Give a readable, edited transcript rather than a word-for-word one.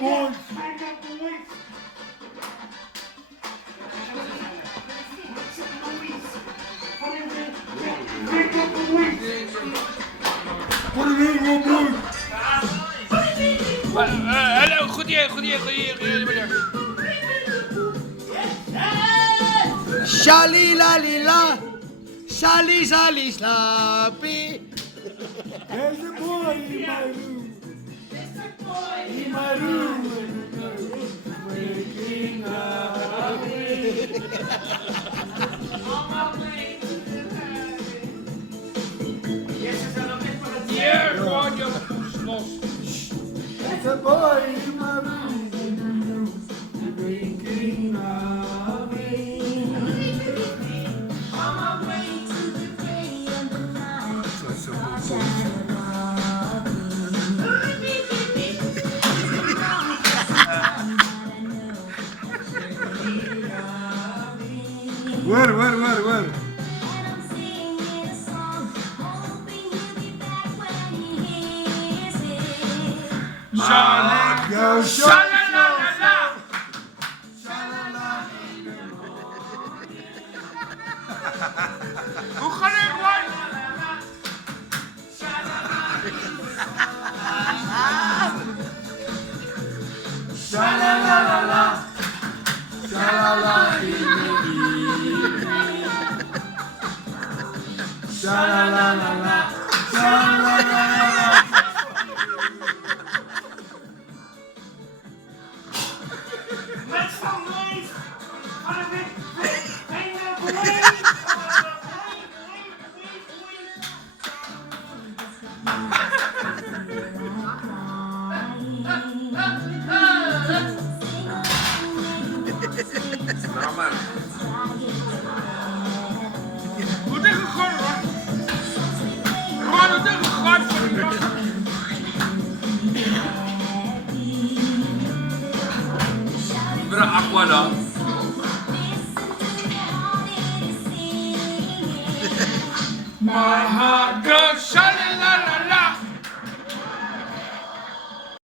boys. Put it in, little boy. Hallo, goed hier. Shali la li la, shali shali slappy. There's a boy in my room. In my room. Waking up. Hier, gewoon je poes los. There's a boy in my room. Waking up. Where? Yo, Shalalala. Hoe gaat het, man? Sha-la-la-la-la. Sha-la-la-la-la. Sha-la-la-la-la. Make some noise! Hoe tegen gewoon, hoor. Gewoon hoe tegen gewoon voor de dag. Weer een aqua dan. My heart goes shally.